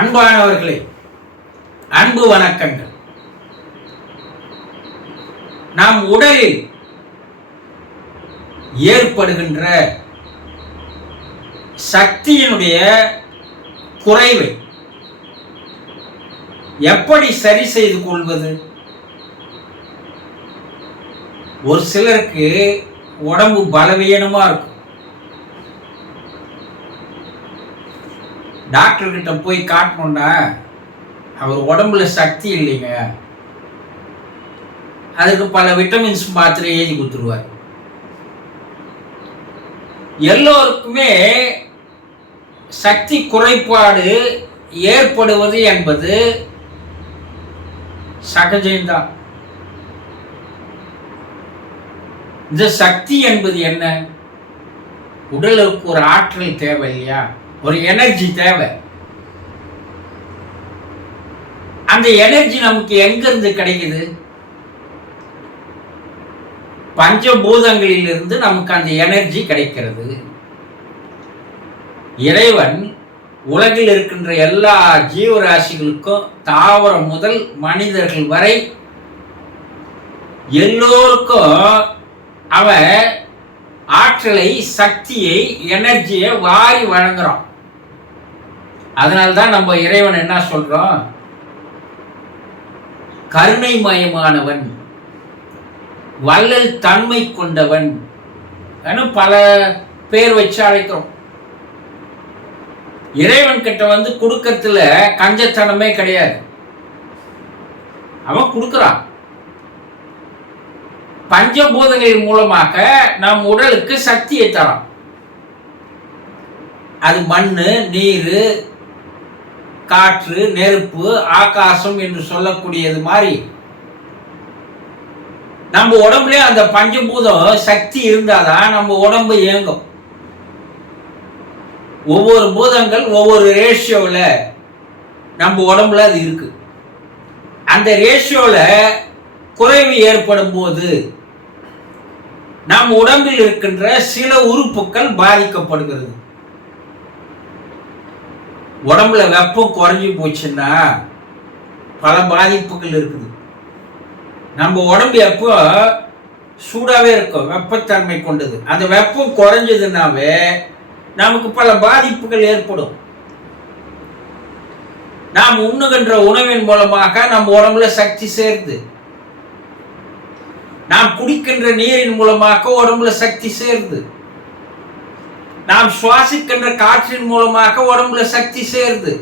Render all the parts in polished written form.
அன்பானவர்களே, அன்பு வணக்கங்கள். நாம் உடலில் ஏற்படுகின்ற சக்தியினுடைய குறைவை எப்படி சரி செய்து கொள்வது? ஒரு சிலருக்கு உடம்பு பலவீனமா இருக்கும். டாக்டர் கிட்ட போய் காட்டணும்னா அவர் உடம்புல சக்தி இல்லைங்க, அதுக்கு பல விட்டமின்ஸ் மாத்திரை எழுதி கொடுத்துருவார். எல்லோருக்குமே சக்தி குறைபாடு ஏற்படுவது என்பது சகஜம்தான். இந்த சக்தி என்பது என்ன? உடலுக்கு ஒரு ஆற்றல் தேவை இல்லையா, ஒரு எனர்ஜி தேவை. அந்த எனர்ஜி நமக்கு எங்கிருந்து கிடைக்குது? பஞ்சபூதங்களிலிருந்து நமக்கு அந்த எனர்ஜி கிடைக்கிறது. இறைவன் உலகில் இருக்கின்ற எல்லா ஜீவராசிகளுக்கும், தாவரம் முதல் மனிதர்கள் வரை எல்லோருக்கும் அவன் ஆற்றலை, சக்தியை, எனர்ஜியை வாரி வழங்குறான். அதனால்தான் நம்ம இறைவன் என்ன சொல்றோம்? கருணைமயமானவன், வள்ளல் தன்மை கொண்டவன், பல பேர் வச்சு அழைக்கிறோம். இறைவன் கிட்ட கொடுக்கறதுல கஞ்சத்தனமே கிடையாது. அவன் கொடுக்கிறான். பஞ்சபூதங்களின் மூலமாக நம் உடலுக்கு சக்தியை தரான். அது மண்ணு, நீர், காற்று, நெருப்பு, ஆகாசம் என்று சொல்லக்கூடியது மாதிரி நம்ம உடம்புல அந்த பஞ்சபூதம் சக்தி இருந்தாதான் நம்ம உடம்பு இயங்கும். ஒவ்வொரு பூதங்கள் ஒவ்வொரு ரேஷியோல நம்ம உடம்புல அது இருக்கு. அந்த ரேஷியோல குறைவு ஏற்படும் போது நம் உடம்பில் இருக்கின்ற சில உறுப்புகள் பாதிக்கப்படுகிறது. உடம்புல வெப்பம் குறைஞ்சி போச்சுன்னா பல பாதிப்புகள் இருக்குது. நம்ம உடம்பு எப்போ சூடாவே இருக்கும், வெப்பத்தன்மை கொண்டது. அந்த வெப்பம் குறைஞ்சதுனாவே நமக்கு பல பாதிப்புகள் ஏற்படும். நாம் உண்ணுகின்ற உணவின் மூலமாக நம்ம உடம்புல சக்தி சேருது. நாம் குடிக்கின்ற நீரின் மூலமாக உடம்புல சக்தி சேருது. நாம் சுவாசிக்கின்ற காற்றின் மூலமாக உடம்புல சக்தி சேருது.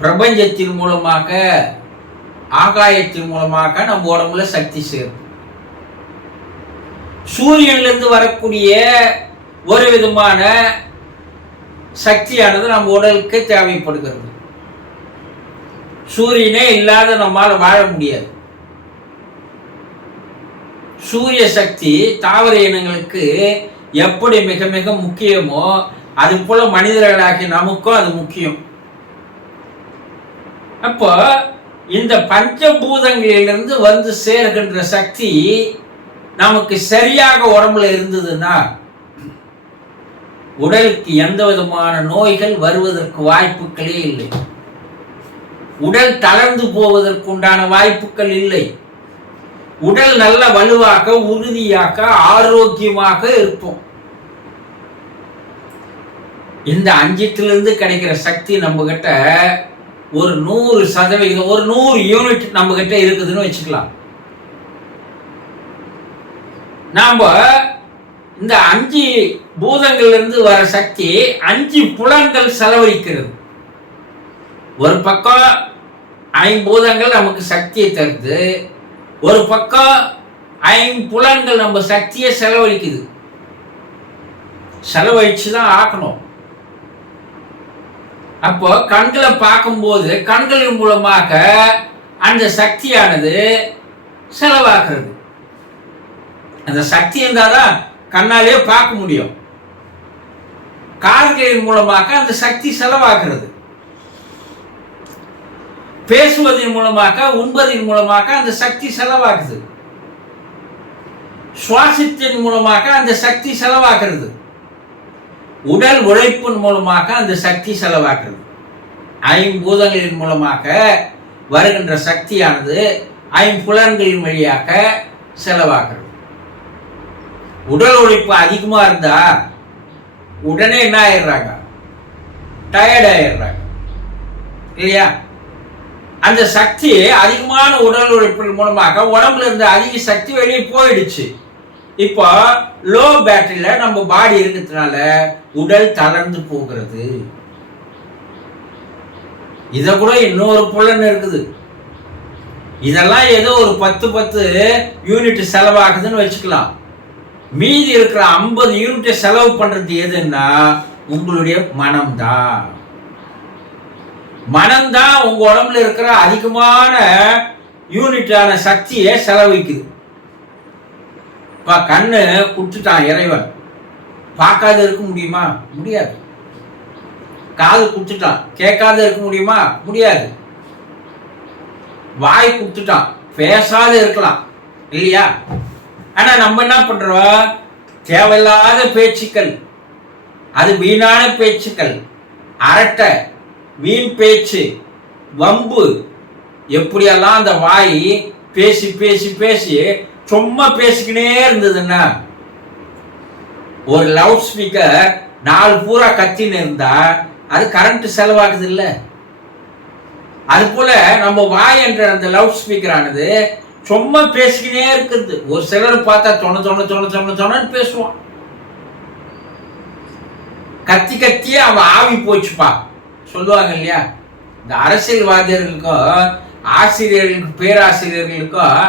பிரபஞ்சத்தின் மூலமாக, ஆகாயத்தின் மூலமாக நம்ம உடம்புல சக்தி சேருது. சூரியனிலிருந்து வரக்கூடிய ஒரு விதமான சக்தியானது நம்ம உடலுக்கு தேவைப்படுகிறது. சூரியனே இல்லாத நம்மால் வாழ முடியாது. சூரிய சக்தி தாவர இனங்களுக்கு எப்படி மிக மிக முக்கியமோ அது போல மனிதர்களாகி நமக்கும் அது முக்கியம். அப்போ இந்த பஞ்சபூதங்களிலிருந்து சேர்கின்ற சக்தி நமக்கு சரியாக உடம்புல இருந்ததுன்னா உடலுக்கு எந்த விதமான நோய்கள் வருவதற்கு வாய்ப்புகளே இல்லை. உடல் தளர்ந்து போவதற்கு உண்டான வாய்ப்புகள் இல்லை. உடல் நல்ல வலுவாக, உறுதியாக, ஆரோக்கியமாக இருப்போம். இந்த அஞ்சத்திலிருந்து கிடைக்கிற சக்தி நம்ம கிட்ட ஒரு 100%, ஒரு 100 யூனிட் நம்ம கிட்ட இருக்குதுன்னு வச்சுக்கலாம். நாம இந்த 5 பூதங்களிலிருந்து வர சக்தி 5 புலன்கள் செலவழிக்கிறது. ஒரு பக்கம் 5 பூதங்கள் நமக்கு சக்தியை தருது, ஒரு பக்கம் 5 புலன்கள் நம்ம சக்தியை செலவழிக்குது. செலவழிச்சுதான் ஆக்கணும். அப்போ கண்களை பார்க்கும்போது கண்களின் மூலமாக அந்த சக்தியானது செலவாகிறது. அந்த சக்தி இருந்தாதான் கண்ணாலே பார்க்க முடியும். காதுகளின் மூலமாக அந்த சக்தி செலவாகிறது. பேசுவதன் மூலமாக, உண்பதின் மூலமாக அந்த சக்தி செலவாகுது. சுவாசத்தின் மூலமாக அந்த சக்தி செலவாகிறது. உடல் உழைப்பின் மூலமாக அந்த சக்தி செலவாக்குறது. ஐம்பூதங்களின் மூலமாக வருகின்ற சக்தியானது ஐம்புலன்களின் வழியாக செலவாக்குறது. உடல் உழைப்பு அதிகமா இருந்தா உடனே என்ன ஆயிடுறாங்க? டயர்ட் ஆயிடுறாங்க இல்லையா? அந்த சக்தி அதிகமான உடல் உழைப்பின் மூலமாக உடம்புல இருந்து அதிக சக்தி வெளியே போயிடுச்சு. இப்போ லோ பேட்டரியில நம்ம பாடி இருக்கிறதுனால உடல் தளர்ந்து போகிறது. இத கூட இன்னொரு புலன் இருக்குது. இதெல்லாம் ஏதோ ஒரு 10 யூனிட் செலவாகுதுன்னு வச்சுக்கலாம். மீதி இருக்கிற 50 யூனிட் செலவு பண்றது எதுன்னா உங்களுடைய மனம்தான். மனம்தான் உங்க உடம்புல இருக்கிற அதிகமான யூனிட்டான சக்தியை செலவிக்குது. இப்ப கண்ணு குடுத்துட்டான் இறைவன், பார்க்காத இருக்க முடியுமா? முடியாது. காது குடுத்துட்டான், கேட்காத இருக்க முடியுமா? முடியாது. வாய் குடுத்துட்டான், பேசாத இருக்கலாம் இல்லையா? ஆனா நம்ம என்ன பண்றோம்? தேவையில்லாத பேச்சுக்கள், அது வீணான பேச்சுக்கள், அரட்டை, வீண் பேச்சு, வம்பு, எப்படியெல்லாம் அந்த வாய் பேசி பேசி பேசி சும்மா பேசிக்கினே இருந்ததுன்னா, ஒரு லவுட் ஸ்பீக்கர் 4 பூரா கத்தின்னு இருந்தா அது கரண்ட் செலவாகுது இல்ல? அது போல நம்ம வாய் என்ற அந்த லவுட் ஸ்பீக்கர் ஆனது சும்மா பேசிக்கினே இருக்குது. ஒரு சிலர் பார்த்தா தொண்ணு பேசுவான். கத்தி கத்தியே அவன் ஆவி போச்சுப்பா சொல்லுவாங்க இல்லையா? இந்த அரசியல்வாதிகளுக்கும் ஆசிரியர்களுக்கும் பேராசிரியர்களுக்கும்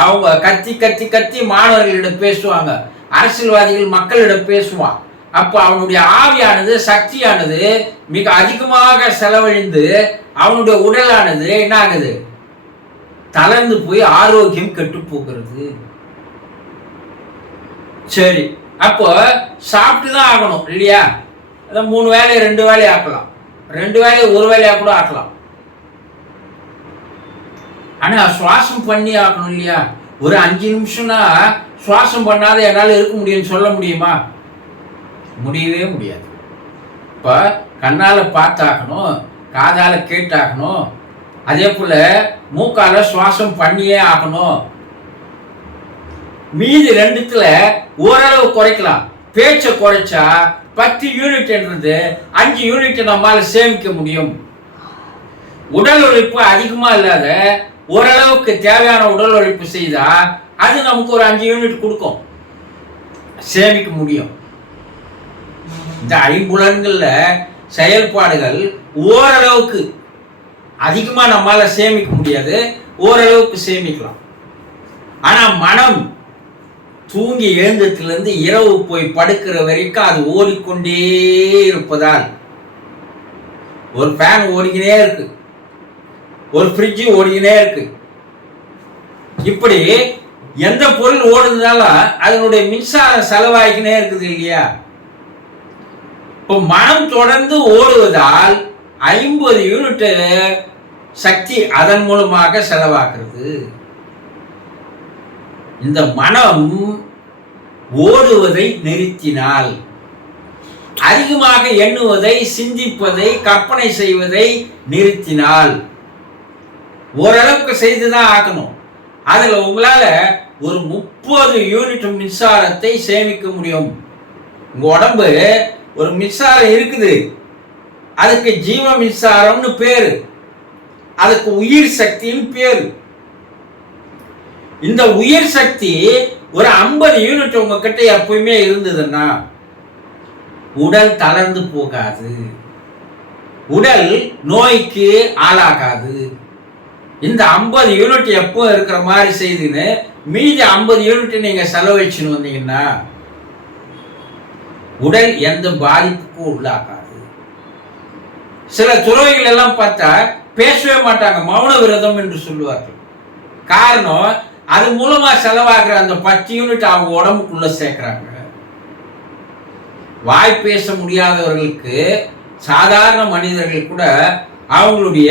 அவங்க கத்தி கத்தி கத்தி மாணவர்களிடம் பேசுவாங்க. அரசியல்வாதிகள் மக்களிடம் பேசுவான். அப்ப அவனுடைய ஆவியானது சக்தியானது மிக அதிகமாக செலவழிந்து அவனுடைய உடலானது என்ன ஆகுது? தளர்ந்து போய் ஆரோக்கியம் கெட்டு போகிறது. சரி, அப்போ சாப்பிட்டுதான் ஆகணும் இல்லையா? 3 வேலையை 2 வேலையை ஆக்கலாம், 2 வேலையை 1 வேலையா கூட ஆக்கலாம். ஆனா சுவாசம் பண்ணி ஆக்கணும் இல்லையா? ஒரு 5 நிமிஷம்னா சுவாசம் பண்ணாத என்னால இருக்க முடியும்னு சொல்ல முடியுமா? முடியவே முடியாது. இப்ப கண்ணால பார்த்தாகணும், காதால கேட்டாகணும், அதே போல மூக்கால சுவாசம் பண்ணியே ஆகணும். மீதி 2த்துல ஓரளவு குறைக்கலாம். பேச்சை குறைச்சா 10 யூனிட் என்றது 5 யூனிட் நம்மால சேமிக்க முடியும். உடல் உழைப்பு அதிகமா இல்லாத ஓரளவுக்கு தேவையான உடல் உழைப்பு செய்தா அது நமக்கு ஒரு 5 யூனிட் கொடுக்கும், சேமிக்க முடியும். இந்த ஐம்புலன்கள்ல செயல்பாடுகள் ஓரளவுக்கு அதிகமா நம்மால சேமிக்க முடியாது, ஓரளவுக்கு சேமிக்கலாம். ஆனா மனம் தூங்கி எழுந்ததுல இருந்து இரவு போய் படுக்கிற வரைக்கும் அது ஓடிக்கொண்டே இருப்பதால், ஒரு ஃபேன் ஓடிக்கினே இருக்கு, ஒரு ஃப்ரிட்ஜ் ஓடிக்கினே இருக்கு. இப்படி எந்த பொருள் ஓடுனாலும் அதனுடைய மின்சாரம் செலவாகிக்கினே இருக்குது இல்லையா? இப்போ மனம் தொடர்ந்து ஓடுவதால் 50 யூனிட் சக்தி அதன் மூலமாக செலவாக்குறது. இந்த மனம் ஓடுவதை நிறுத்தினால், அதிகமாக எண்ணுவதை, சிந்திப்பதை, கற்பனை செய்வதை நிறுத்தினால், ஓரளவுக்கு செய்துதான் ஆக்கணும். அதுல உங்களால ஒரு 30 யூனிட் மின்சாரத்தை சேமிக்க முடியும். உங்க உடம்பு ஒரு மின்சாரம் இருக்குது, அதுக்கு ஜீவ மின்சாரம்னு பேரு, அதுக்கு உயிர் சக்தின்னு பேரு. இந்த உயிர் சக்தி ஒரு 50 யூனிட் உங்ககிட்ட எப்பயுமே இருந்ததுன்னா உடல் தளர்ந்து போகாது, உடல் நோய்க்கு ஆளாகாது. இந்த 50 யூனிட் எப்போ இருக்கிற மாதிரி செய்துன்னு மீதி 50 யூனிட் நீங்க செலவழிச்சுன்னு வந்தீங்கன்னா உடல் எந்த பாதிப்புக்கும் உள்ளாகாது. சில துறவிகள் எல்லாம் பார்த்தா பேசவே மாட்டாங்க, மௌன விரதம் என்று சொல்லுவார்கள். காரணம், அது மூலமா செலவாகிற அந்த 10 யூனிட் அவங்க உடம்புக்குள்ள சேர்க்கிறாங்க. வாய் பேச முடியாதவர்களுக்கு, சாதாரண மனிதர்கள் கூட அவங்களுடைய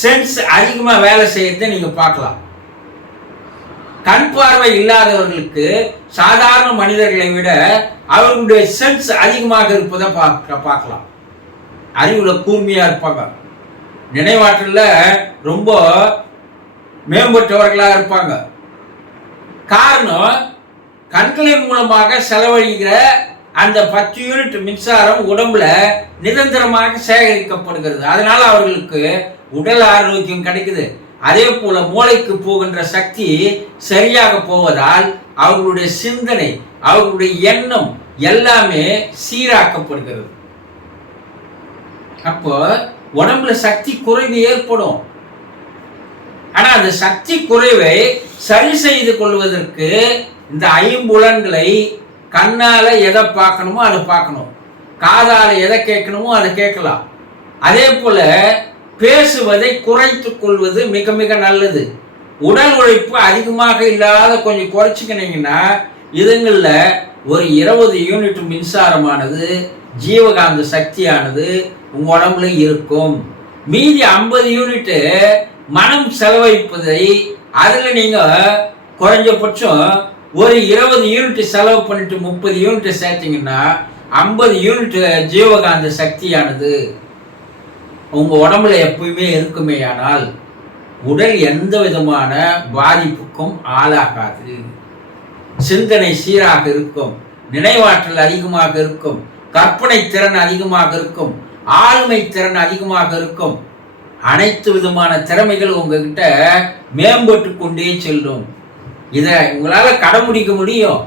சென்ஸ் அதிகமா வேலை செய்யறதை நீங்க பார்க்கலாம். கண் பார்வை இல்லாதவர்களுக்கு சாதாரண மனிதர்களை விட அவர்களுடைய சென்ஸ் அதிகமாக இருப்பதை பார்க்கலாம். அறிவுல கூர்மையா இருப்பாங்க, நினைவாற்றல ரொம்ப மேம்பட்டவர்களாக இருப்பாங்க. காரணம், கண்களின் மூலமாக செலவழிக்கிற அந்த 10 யூனிட் மின்சாரம் உடம்புல நிரந்தரமாக சேகரிக்கப்படுகிறது. அதனால அவர்களுக்கு உடல் ஆரோக்கியம் கிடைக்குது. அதே போல மூளைக்கு போகின்ற சக்தி சரியாக போவதால் அவர்களுடைய சிந்தனை, அவர்களுடைய எண்ணம் எல்லாமே சீராக்கப்படுகிறது. அப்போ உடம்புல சக்தி குறைவு ஏற்படும். ஆனா அந்த சக்தி குறைவை சரி செய்து கொள்வதற்கு இந்த ஐம்புலன்களை, கண்ணால எதை பார்க்கணுமோ அதை பார்க்கணும், காதால எதை கேட்கணுமோ அதை கேட்கலாம். அதே போல பேசுவதை குறைத்துக் கொள்வது மிக மிக நல்லது. உடல் உழைப்பு அதிகமாக இல்லாத கொஞ்சம் குறைச்சிக்கினீங்கன்னா இதுங்களில் ஒரு 20 யூனிட் மின்சாரமானது, ஜீவகாந்த சக்தியானது உங்க உடம்புல இருக்கும். மீதி 50 யூனிட் மனம் செலவழிப்பதை அதுல நீங்க குறைஞ்சபட்சம் ஒரு 20 யூனிட் செலவு பண்ணிட்டு 30 யூனிட் சேர்த்தீங்கன்னா 50 யூனிட் ஜீவகாந்த சக்தியானது உங்க உடம்புல எப்பவுமே இருக்குமே. ஆனால் உடல் எந்த விதமான பாதிப்புக்கும் ஆளாகாது. சிந்தனை சீராக இருக்கும், நினைவாற்றல் அதிகமாக இருக்கும், கற்பனை திறன் அதிகமாக இருக்கும், ஆளுமை திறன் அதிகமாக இருக்கும். அனைத்து விதமான திறமைகள் உங்ககிட்ட மேம்பட்டு கொண்டே செல்லும். இதை உங்களால கடைபிடிக்க முடியும்.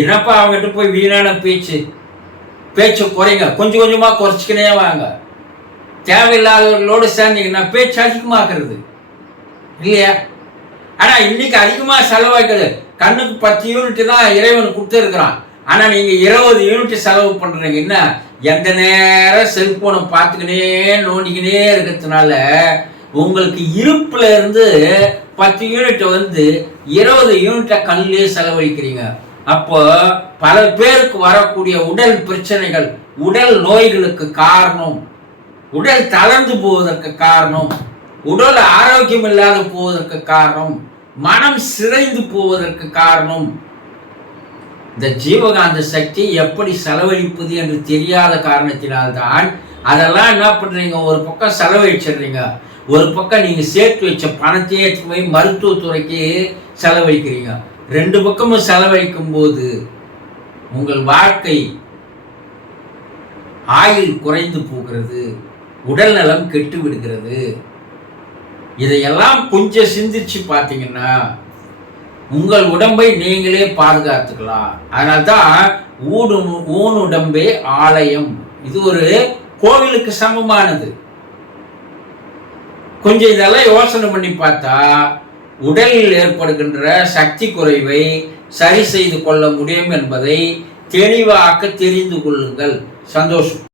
என்னப்பா அவங்ககிட்ட போய் வீணான பேச்சை குறைங்க, கொஞ்சம் கொஞ்சமா குறைச்சிக்கினே வாங்க. தேவையில்லாதவர்களோடு சேர்ந்தீங்கன்னா பேச்சு அதிகமாக்குறது இல்லையா? ஆனா இன்னைக்கு அதிகமா செலவாக்குது. கண்ணுக்கு 10 யூனிட் தான் இறைவன் கொடுத்துருக்கிறான். ஆனா நீங்க 20 யூனிட் செலவு பண்றீங்க. என்ன, எந்த நேரம் செல்போனை பார்த்துக்கினே நோண்டிக்கினே இருக்கிறதுனால உங்களுக்கு இருப்புல இருந்து 10 யூனிட் 20 யூனிட்டை கண்ணிலே செலவழிக்கிறீங்க. அப்போ பல பேருக்கு வரக்கூடிய உடல் பிரச்சனைகள், உடல் நோய்களுக்கு காரணம், உடல் தளர்ந்து போவதற்கு காரணம், உடல் ஆரோக்கியம் இல்லாத போவதற்கு காரணம், மனம் சிதைந்து போவதற்கு காரணம் இந்த ஜீவகாந்த சக்தி எப்படி செலவழிப்பது என்று தெரியாத காரணத்தினால்தான் அதெல்லாம் என்ன பண்றீங்க, ஒரு பக்கம் செலவழிச்சிடுறீங்க, ஒரு பக்கம் நீங்க சேர்த்து வச்ச பணத்தையே போய் மருத்துவத்துறைக்கு செலவழிக்கிறீங்க. 2 பக்கமும் செலவழிக்கும் போது உங்கள் வாழ்க்கை ஆயுள் குறைந்து போகிறது, உடல் நலம் கெட்டு விடுகிறது. இதையெல்லாம் கொஞ்சம் சிந்திச்சு பார்த்தீங்கன்னா உங்கள் உடம்பை நீங்களே பாதுகாத்துக்கலாம். அதனால்தான் ஊனுடம்பே ஆலயம், இது ஒரு கோவிலுக்கு சமமானது. கொஞ்சம் இதெல்லாம் யோசனை பண்ணி பார்த்தா உடலில் ஏற்படுகின்ற சக்தி குறைவை சரி செய்து கொள்ள முடியும் என்பதை தெளிவாக தெரிந்து கொள்ளுங்கள். சந்தோஷம்.